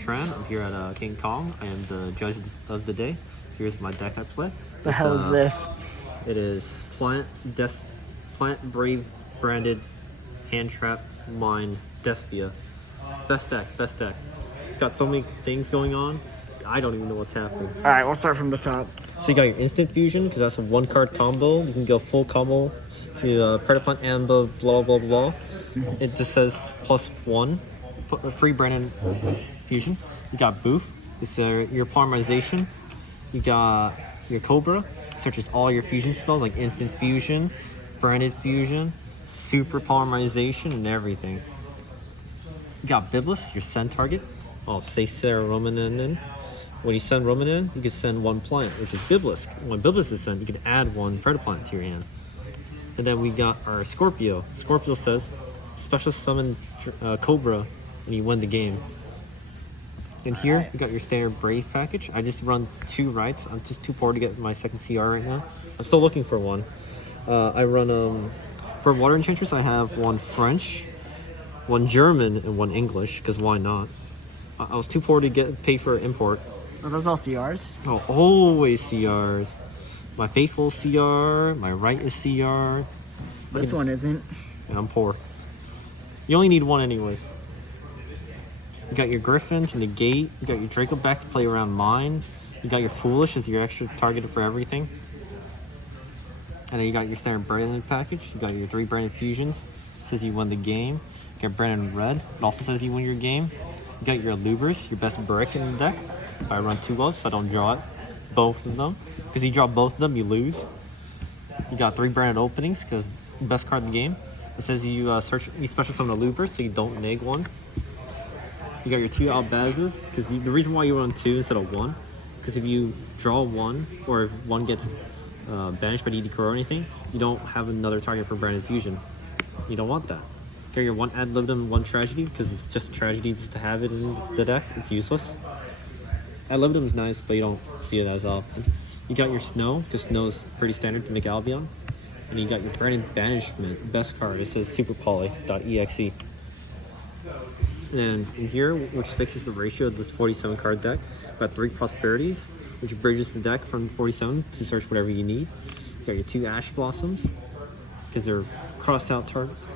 Tran. I'm here at King Kong. I am the judge of the day. Here's my deck I play. The hell is this? It is Plant Brave branded Hand Trap Mine Despia. Best deck. It's got so many things going on. I don't even know what's happening. All right, we'll start from the top. So you got your instant fusion because that's a one card combo. You can go full combo to PREDAPLANT and blah blah blah. It just says +1 free branded fusion. You got Boof. It's your polymerization. You got your Cobra. It searches all your fusion spells like instant fusion, branded fusion, super polymerization, and everything. You got Biblis, your send target. Oh, say Sarah Romanen in. When you send Romanen, you can send one plant, which is Biblis. When Biblis is sent, you can add one PREDAPLANT to your hand. And then we got our Scorpio. Scorpio says, special summon Cobra, and you win the game. And here, you got your standard Brave package. I just run 2 rights. I'm just too poor to get my second CR right now. I'm still looking for one. I run, for Water Enchantress, I have 1 French, 1 German, and 1 English, because why not? I was too poor to pay for import. Are those all CRs? Oh, always CRs. My faithful CR, my right is CR. This one isn't. And I'm poor. You only need 1 anyways. You got your Griffin to negate. You got your Draco back to play around mine. You got your Foolish as your extra target for everything. And then you got your standard branded package. You got your 3 branded fusions. It says you won the game. You got branded red. It also says you win your game. You got your Lubris, your best brick in the deck. I run 2 of, so I don't draw it. Both of them. Because you draw both of them, you lose. You got 3 branded openings, because best card in the game. It says you special summon a Lubris, so you don't neg 1. You got your 2 Albazes, because the reason why you run 2 instead of 1, because if you draw 1, or if 1 gets banished by DD or anything, you don't have another target for branded fusion. You don't want that. You got your 1 ad libitum, 1 tragedy, because it's just tragedy just to have it in the deck. It's useless. Ad libitum is nice, but you don't see it as often. You got your Snow, because Snow is pretty standard to make Albion. And you got your branded banishment, best card. It says superpoly.exe. And then in here, which fixes the ratio of this 47 card deck, got 3 prosperities, which bridges the deck from 47 to search whatever you need. You got your 2 Ash Blossoms, because they're cross-out targets,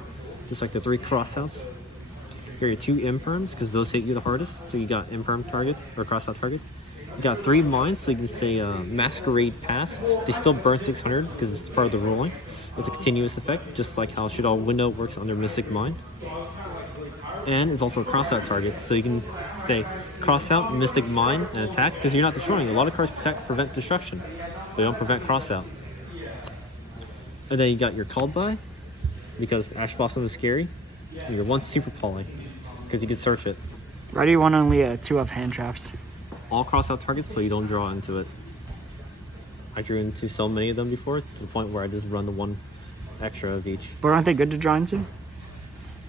just like the 3 cross-outs. You got your 2 Imperms, because those hit you the hardest, so you got Imperm targets, or cross-out targets. You got 3 Mines, so you can say Masquerade Pass. They still burn 600, because it's part of the ruling. It's a continuous effect, just like how Shadow Window works under Mystic Mine. And it's also a cross-out target, so you can say cross-out, Mystic Mine, and attack, because you're not destroying. A lot of cards prevent destruction, but they don't prevent cross-out. And then you got your Called By, because Ash Blossom is scary, and your 1 Super Poly, because you can search it. Why do you want only 2 of hand traps? All cross-out targets, so you don't draw into it. I drew into so many of them before, to the point where I just run the 1 extra of each. But aren't they good to draw into?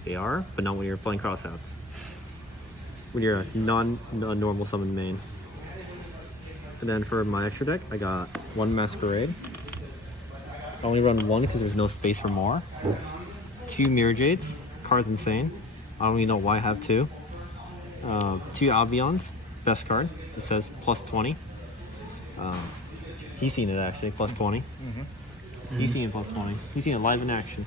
They are, but not when you're playing crossouts. When you're a normal summon main. And then for my extra deck, I got 1 Masquerade. I only run 1 because there's no space for more. 2 Mirror Jades. Card's insane. I don't even know why I have 2. 2 Albions. Best card. It says +20. He's seen it actually, +20. He's seen it +20. He's seen it live in action.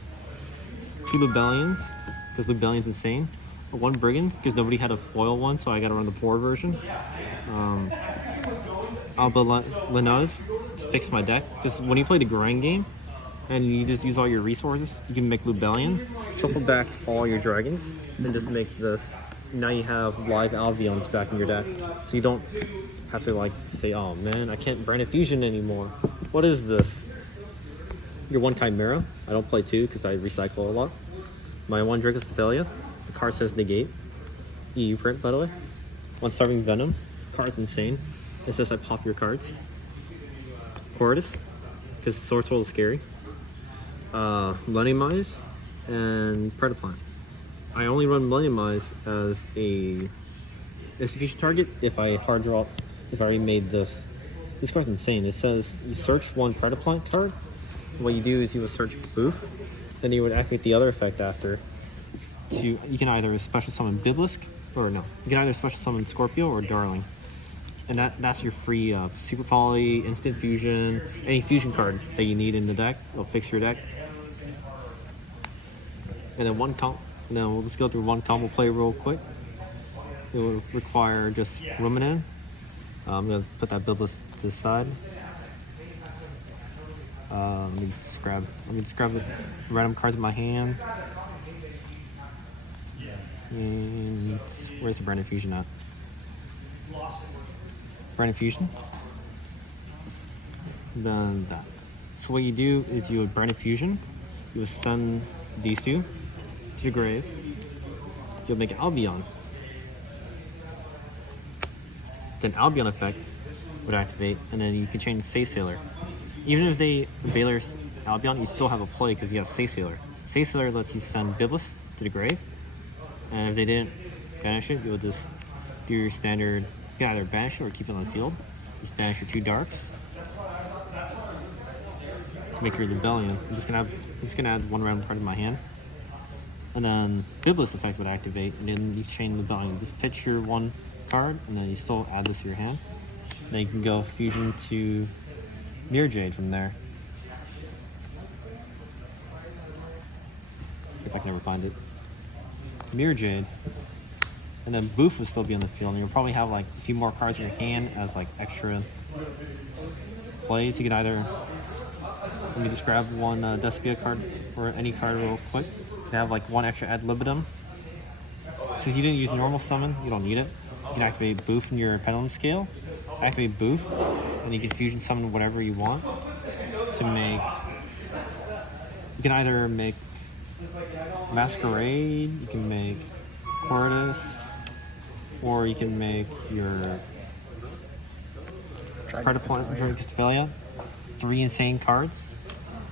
2 Lubellions, because Lubellion's insane. 1 Brigand, because nobody had a foil one, so I gotta run the poor version. Alba Lenatas to fix my deck, because when you play the grind game, and you just use all your resources, you can make Lubellion, shuffle back all your dragons, and just make this. Now you have live Albions back in your deck, so you don't have to like say, oh man, I can't branded fusion anymore. What is this? Your 1 Chimera. I don't play 2 because I recycle a lot. My 1 Dracostophalia. The card says negate. EU print, by the way. 1 Starving Venom. Card's insane. It says I pop your cards. Horridus, because Sword Swirl is scary. Millenniumize and PREDAPLANT. I only run Millenniumize as a execution target if I hard draw. If I already made this. This card's insane. It says you search 1 PREDAPLANT card. What you do is you would search Boof, then you would activate the other effect after. You can either special summon Biblisc or no, you can either special summon Scorpio or Darling. And that's your free Super Poly, Instant Fusion, any fusion card that you need in the deck. It'll fix your deck. And then then we'll just go through one combo play real quick. It will require just Ruminant. I'm gonna put that Biblis to the side. Let me just grab the random cards in my hand. And where's the Branded Fusion at? Branded Fusion. Then that. So what you do is you would Branded Fusion. You would send these two to your grave. You'll make Albion. Then Albion effect would activate, and then you can change Say Sailor. Even if they Valor Albion, you still have a play because you have Say Sailor. Say Sailor lets you send Biblis to the grave, and if they didn't banish it, you would just do your standard. You can either banish it or keep it on the field. Just banish your 2 darks to make your Rebellion. I'm just gonna add 1 random card in my hand, and then Biblis effect would activate, and then you chain Rebellion. Just pitch your 1 card, and then you still add this to your hand. Then you can go Fusion to Mirror Jade from there. If I can ever find it. Mirror Jade. And then Boof will still be on the field, and you'll probably have like a few more cards in your hand as like extra plays. You can either, let me just grab 1 Despia card or any card real quick. You can have like 1 extra ad libitum. Since you didn't use normal summon, you don't need it. You can activate Boof in your pendulum scale. Activate Boof, and you can fusion summon whatever you want to make. You can either make Masquerade, you can make Hortus, or you can make your PREDAPLANT, Despia, 3 insane cards,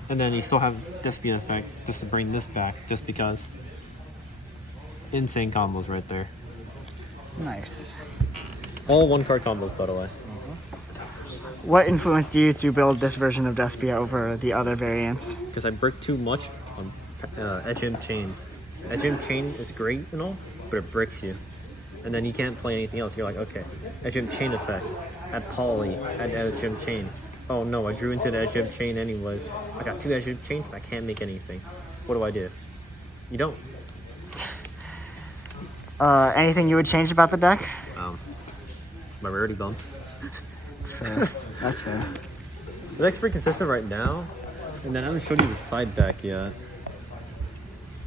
and then you still have Despia effect just to bring this back, just because. Insane combos right there. Nice. All 1-card combos, by the way. What influenced you to build this version of Despia over the other variants? Because I brick too much on Edgem Chains. Edgem Chain is great and all, but it bricks you. And then you can't play anything else. You're like, okay, Edgem Chain effect, add Poly, add Edgem Chain. Oh no, I drew into the Edgem Chain anyways. I got 2 Edgem Chains and I can't make anything. What do? You don't. Anything you would change about the deck? My rarity bumps. That's fair. That's fair. The deck's pretty consistent right now, and then I haven't showed you the side deck yet.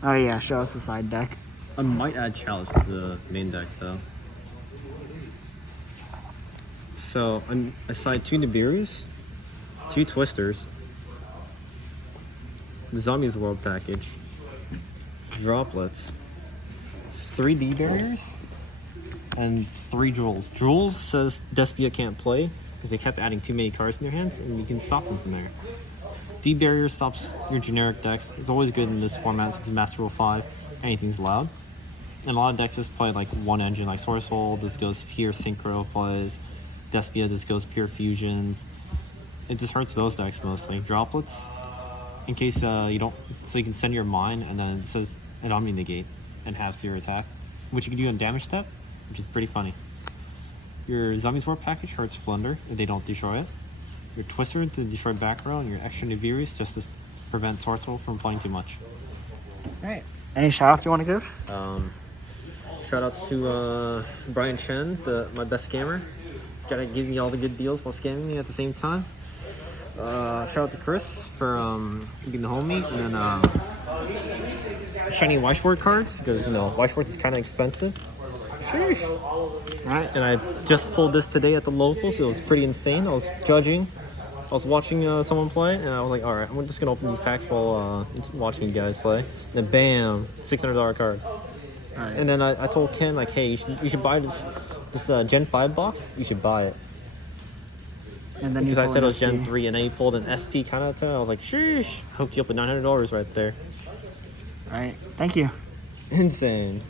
Oh yeah, show us the side deck. I might add Chalice to the main deck though. So I side 2 Nibiru's, 2 Twisters, the Zombies World package, Droplets, 3 D barriers, and 3 Drools. Drools says Despia can't play because they kept adding too many cards in their hands, and you can stop them from there. D barrier stops your generic decks. It's always good in this format since it's Master Rule 5. Anything's allowed. And a lot of decks just play like 1 engine, like Source Hole just goes pure Synchro plays. Despia just goes pure fusions. It just hurts those decks mostly. Droplets, in case you don't, so you can send your mine, and then it says an Omni Negate and halves your attack, which you can do on damage step, which is pretty funny. Your Zombies War package hurts Flunder if they don't destroy it. Your Twister to destroy back row, and your extra Nibiru's just to prevent Sorcerer from playing too much. Alright. Any shoutouts you want to give? Shoutouts to Brian Chen, my best scammer. Gotta give me all the good deals while scamming me at the same time. Shout out to Chris for keeping the homie, and then shiny Weichfort cards because Weichfort is kind of expensive. Sheesh. Alright. And I just pulled this today at the local, so it was pretty insane. I was judging. I was watching someone play, and I was like, alright, I'm just gonna open these packs while watching you guys play. And then bam, $600 card. Right. And then I told Ken, like, hey, you should buy this Gen 5 box. You should buy it. And then because I said it was SP. Gen 3, and then he pulled an SP kind of. I was like, sheesh. Hooked you up with $900 right there. Alright, thank you. Insane.